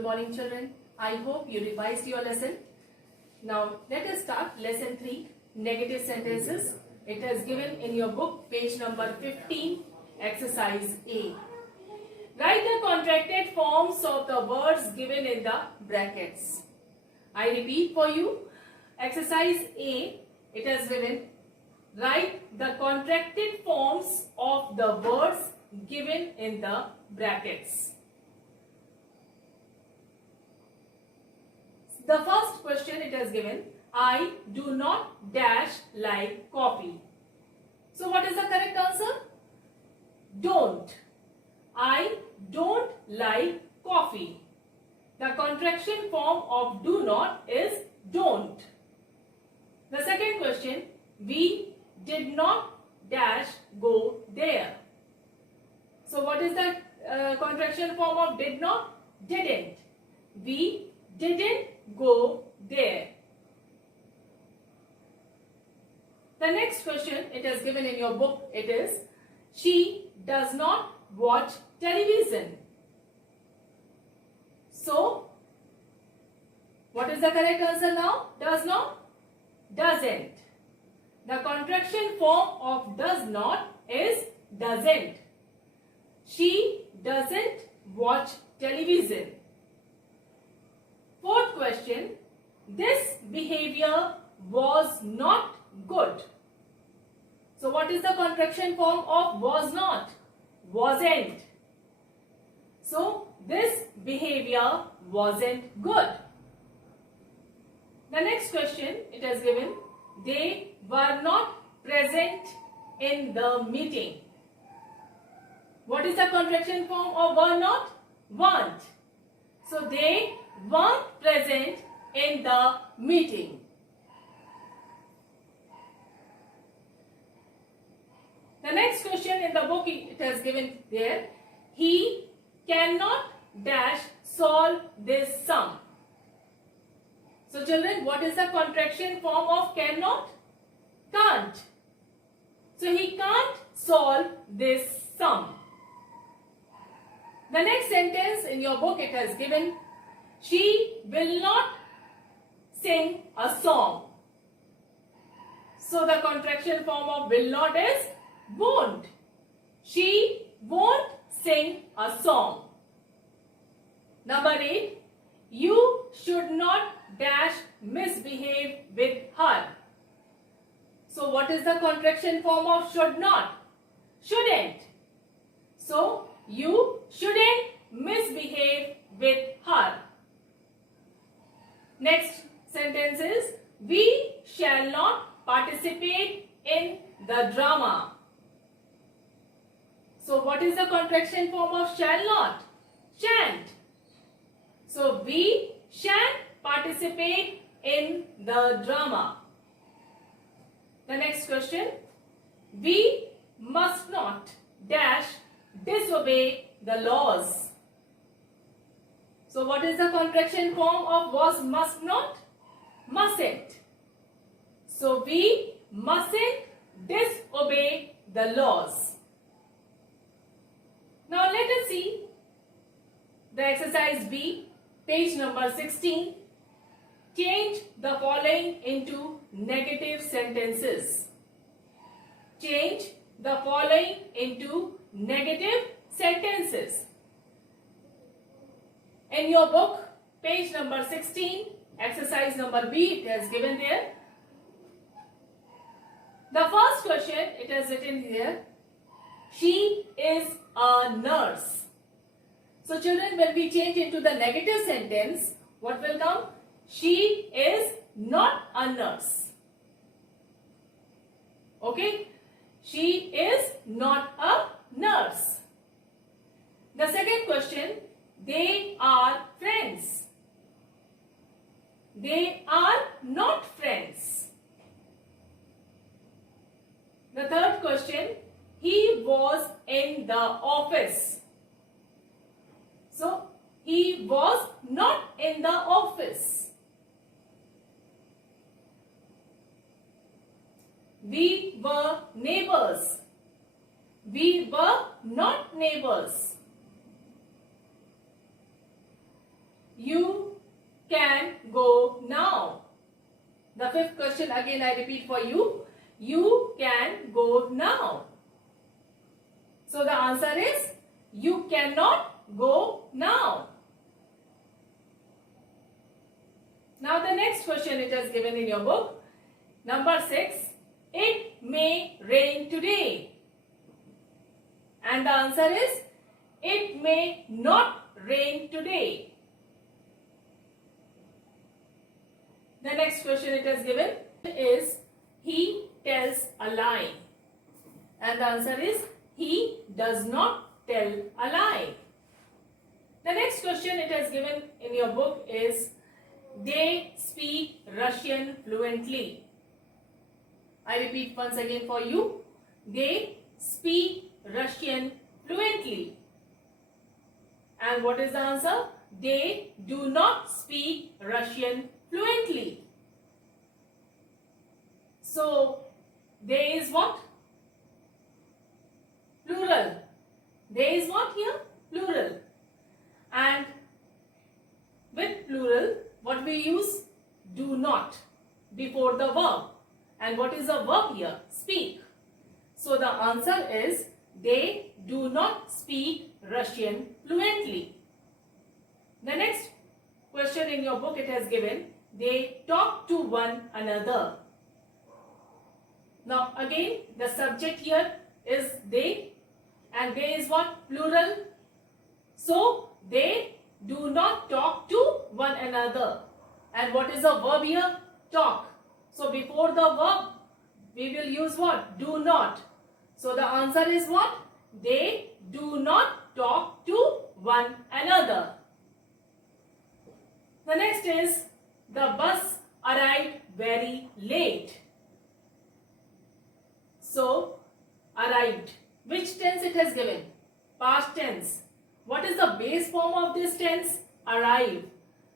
Good morning, children. I hope you revised your lesson. Now, let us start lesson 3, negative sentences. It is given in your book, page number 15, exercise A. Write the contracted forms of the words given in the brackets. I repeat for you, exercise A, it is given. Write the contracted forms of the words given in the brackets. The first question it has given, I do not dash like coffee. So what is the correct answer? Don't. I don't like coffee. The contraction form of do not is don't. The second question, we did not dash go there. So what is the contraction form of did not? Didn't. We didn't go there. The next question it is given in your book, it is, she does not watch television. So, what is the correct answer now? Does not? Doesn't. The contraction form of does not is doesn't. She doesn't watch television. Fourth question, this behavior was not good. So what is the contraction form of was not? Wasn't. So this behavior wasn't good. The next question it is given, they were not present in the meeting. What is the contraction form of were not? Weren't. So they weren't present in the meeting. The next question in the book it has given there, he cannot dash solve this sum. So children, what is the contraction form of cannot? Can't. So he can't solve this sum. The next sentence in your book it has given, she will not sing a song. So the contraction form of will not is won't. She won't sing a song. Number 8, you should not dash misbehave with her. So what is the contraction form of should not? Shouldn't. So you shouldn't misbehave with her. Next sentence is, we shall not participate in the drama. So what is the contraction form of shall not? Shan't. So we shan't participate in the drama. The next question, we must not dash disobey the laws. So what is the contraction form of was must not? Mustn't. So we mustn't disobey the laws. Now let us see the exercise B, page number 16. Change the following into negative sentences. Change the following into negative sentences. In your book, page number 16, exercise number B, it has given there. The first question, it has written here, she is a nurse. So children, when we change into the negative sentence, what will come? She is not a nurse. Okay? She is not a nurse. The second question, they are friends. They are not friends. The third question, he was in the office. So, he was not in the office. We were neighbors. We were not neighbors. go now. The fifth question again I repeat for you. You can go now. So the answer is you cannot go now. Now the next question it is given in your book. Number 6. It may rain today. And the answer is it may not rain today. The next question it is given is he tells a lie. And the answer is he does not tell a lie. The next question it is given in your book is they speak Russian fluently. I repeat once again for you. They speak Russian fluently. And what is the answer? They do not speak Russian fluently. So, there is what? Plural. There is what here? Plural. And with plural, what we use? Do not before the verb. And what is the verb here? Speak. So the answer is they do not speak Russian fluently. The next question in your book it has given, they talk to one another. Now again the subject here is they and they is what? Plural. So they do not talk to one another. And what is the verb here? Talk. So before the verb we will use what? Do not. So the answer is what? They do not talk to one another. The next is the bus arrived very late. So arrived. Which tense it has given? Past tense. What is the base form of this tense? Arrive.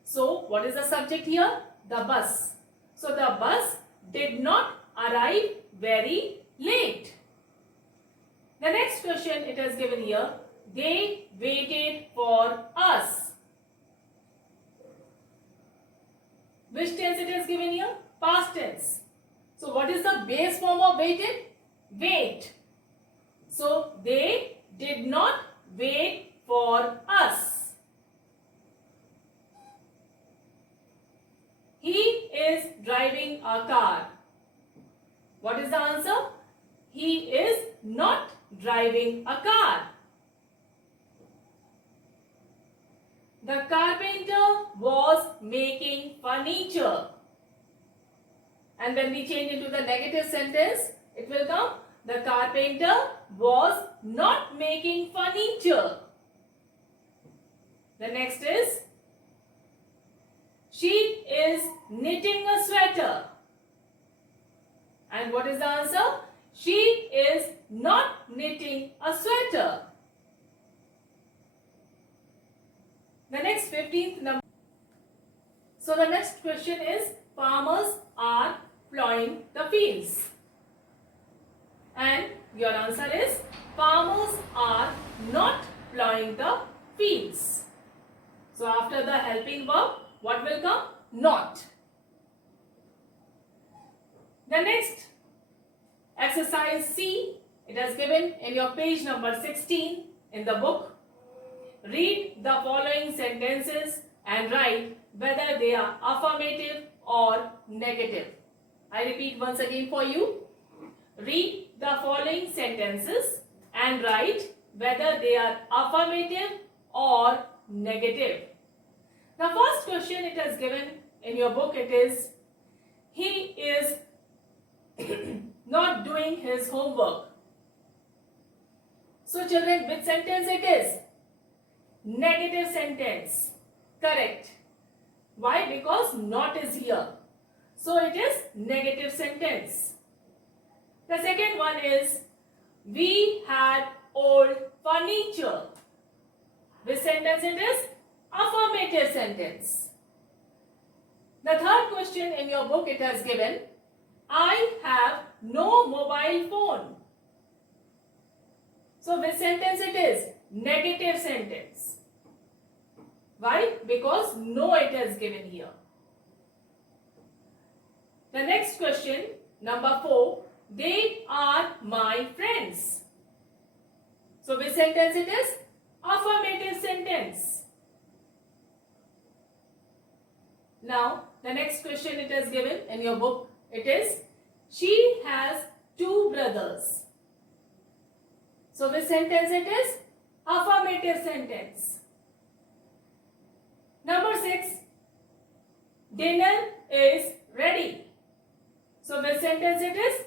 So what is the subject here? The bus. So the bus did not arrive very late. The next question it is given here. They waited for us. Which tense it is given here? Past tense. So what is the base form of waited? Wait. So they did not wait for us. He is driving a car. What is the answer? He is not driving a car. The carpenter was making furniture. And when we change into the negative sentence, it will come, the carpenter was not making furniture. The next is, she is knitting a sweater. And what is the answer? She is not knitting a sweater. The next 15th number. So the next question is, farmers are plowing the fields. And your answer is, farmers are not plowing the fields. So after the helping verb, what will come? Not. The next exercise C, it is given in your page number 16 in the book. Read the following sentences and write whether they are affirmative or negative. I repeat once again for you. Read the following sentences and write whether they are affirmative or negative. The first question it is given in your book, it is, he is not doing his homework. So children, which sentence it is? Negative sentence. Correct. Why? Because not is here. So it is negative sentence. The second one is, we had old furniture. Which sentence it is? Affirmative sentence. The third question in your book it has given, I have no mobile phone. So which sentence it is? Negative sentence. Why? Because no it is given here. The next question, number 4, they are my friends. So which sentence it is? Affirmative sentence. Now, the next question it is given in your book. It is, she has 2 brothers. So which sentence it is? Affirmative sentence. Number 6, dinner is ready. So which sentence it is?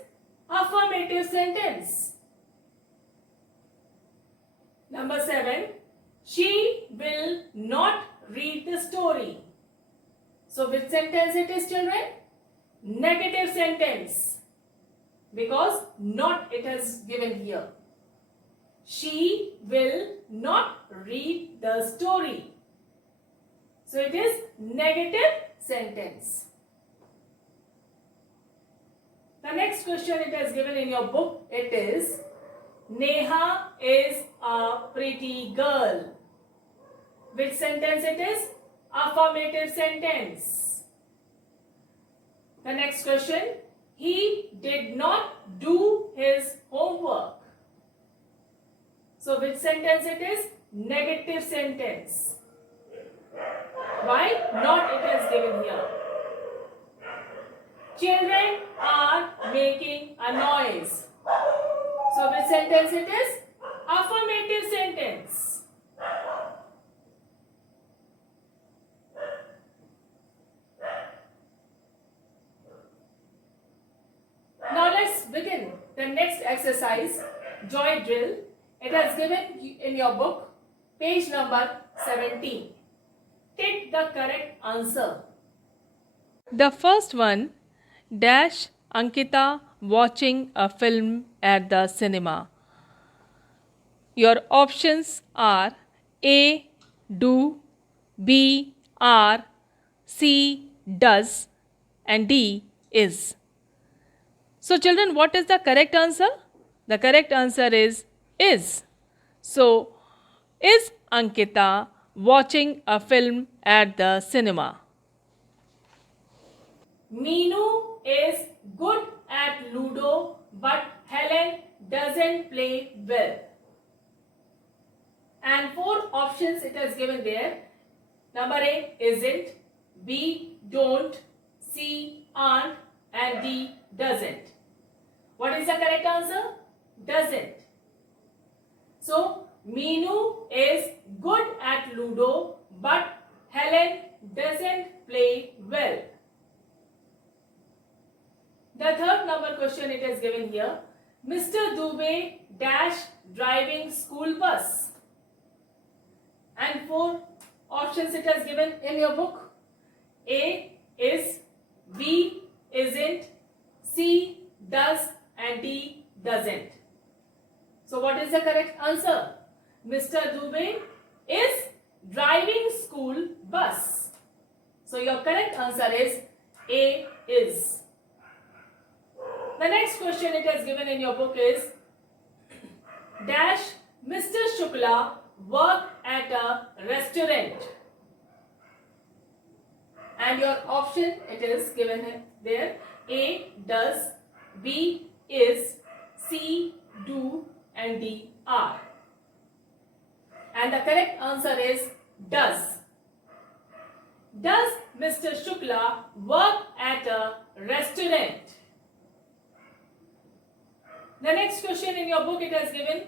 Affirmative sentence. Number 7, she will not read the story. So which sentence it is, children? Negative sentence. Because not it is given here. She will not read the story. So it is negative sentence. The next question it is given in your book. It is, Neha is a pretty girl. Which sentence it is? Affirmative sentence. The next question, he did not do his homework. So which sentence it is? Negative sentence. Why? Not it is given here. Children are making a noise. So which sentence it is? Affirmative sentence. Now let's begin the next exercise, joy drill. It is given in your book, page number 17. Take the correct answer. The first one, dash Ankita watching a film at the cinema. Your options are A, do, B, are, C, does, and D, is. So children, what is the correct answer? The correct answer is. So, is Ankita watching a film at the cinema? Meenu is good at Ludo, but Helen doesn't play well. And 4 options it is given there. Number A, isn't, B, don't, C, aren't, and D, doesn't. What is the correct answer? Doesn't. So, Meenu is good at Ludo, but Helen doesn't play well. The third number question it is given here. Mr. Dubey dash driving school bus. And 4 options it is given in your book. A, is, B, isn't, C, does, and D, doesn't. So what is the correct answer? Mr. Dubey is driving school bus. So your correct answer is A, is. The next question it is given in your book is, dash Mr. Shukla work at a restaurant. And your option it is given there. A, does, B, is, C, do, and D, are. And the correct answer is does. Does Mr. Shukla work at a restaurant? The next question in your book it has given,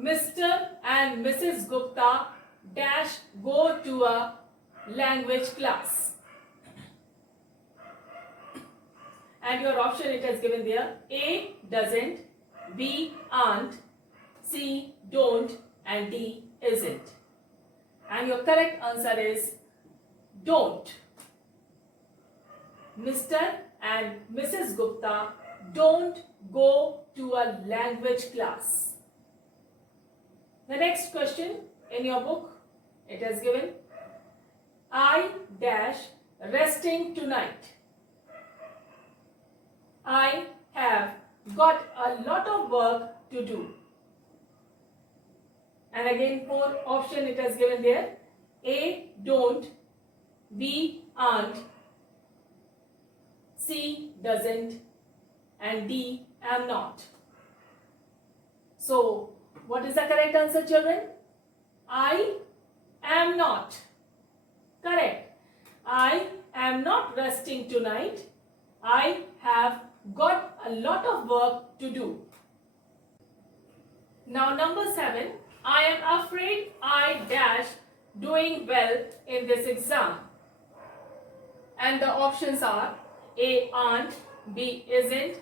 Mr. and Mrs. Gupta dash go to a language class. And your option it has given there. A, doesn't, B, aren't, C, don't, and D, isn't. And your correct answer is don't. Mr. and Mrs. Gupta don't go to a language class. The next question in your book, it has given, I dash resting tonight. I have got a lot of work to do. And again 4 option it has given there. A, don't, B, aren't, C doesn't, and D am not. So, what is the correct answer, children? I am not. Correct. I am not resting tonight. I have got a lot of work to do. Now number 7. I am afraid I dash doing well in this exam. And the options are A aren't, B isn't,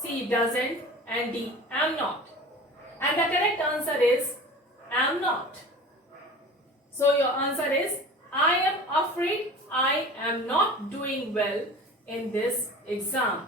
C doesn't, and D am not. And the correct answer is am not. So your answer is I am afraid I am not doing well in this exam.